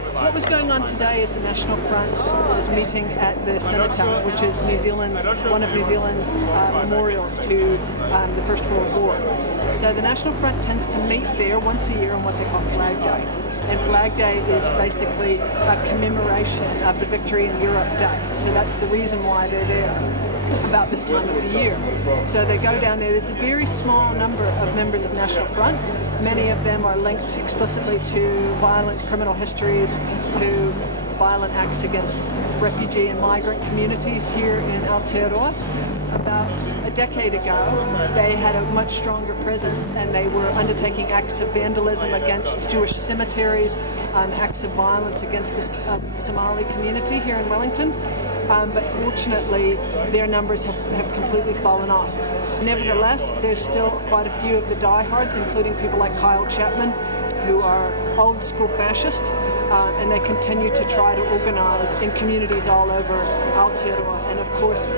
What was going on today is the National Front was meeting at the Cenotaph, which is one of New Zealand's memorials to the First World War. So the National Front tends to meet there once a year on what they call Flag Day. And Flag Day is basically a commemoration of the Victory in Europe Day. So that's the reason why they're there about this time of the year. So they go down there. There's a very small number of members of National Front. Many of them are linked explicitly to violent criminal histories, to violent acts against refugee and migrant communities here in Aotearoa. About a decade ago, they had a much stronger presence and they were undertaking acts of vandalism against Jewish cemeteries, acts of violence against the Somali community here in Wellington. But fortunately, their numbers have completely fallen off. Nevertheless, there's still quite a few of the diehards, including people like Kyle Chapman, who are old school fascists, and they continue to try to organise in communities all over Aotearoa. And of course,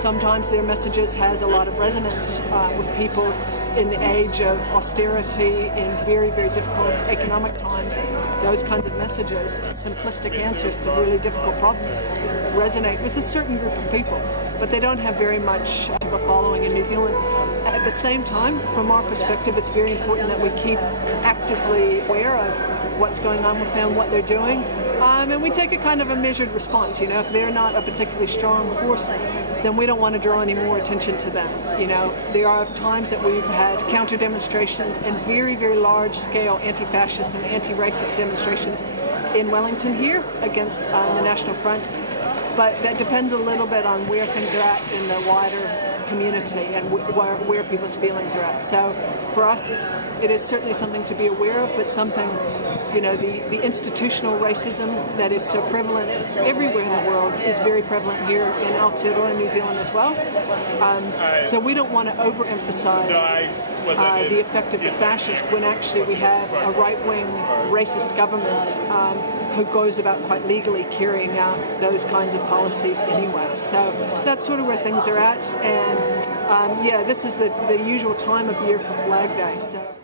sometimes their messages has a lot of resonance with people in the age of austerity and very, very difficult economic times. Those kinds of messages, simplistic answers to really difficult problems, resonate with a certain group of people, but they don't have very much of a following in New Zealand. At the same time, from our perspective, it's very important that we keep actively aware of what's going on with them, what they're doing, and we take a kind of a measured response. You know, if they're not a particularly strong force, then we don't want to draw any more attention to them. You know, there are times that we've had counter demonstrations and very, very large scale anti-fascist and anti-racist demonstrations in Wellington here against the National Front. But that depends a little bit on where things are at in the wider community and where people's feelings are at. So for us, it is certainly something to be aware of, but something, you know, the institutional racism that is so prevalent everywhere in the world is very prevalent here in Aotearoa and New Zealand as well. So we don't want to overemphasize the effect of the fascist when actually we have a right-wing racist government who goes about quite legally carrying out those kinds of policies anyway. So that's sort of where things are at, and yeah, this is the usual time of year for Flag Day. So.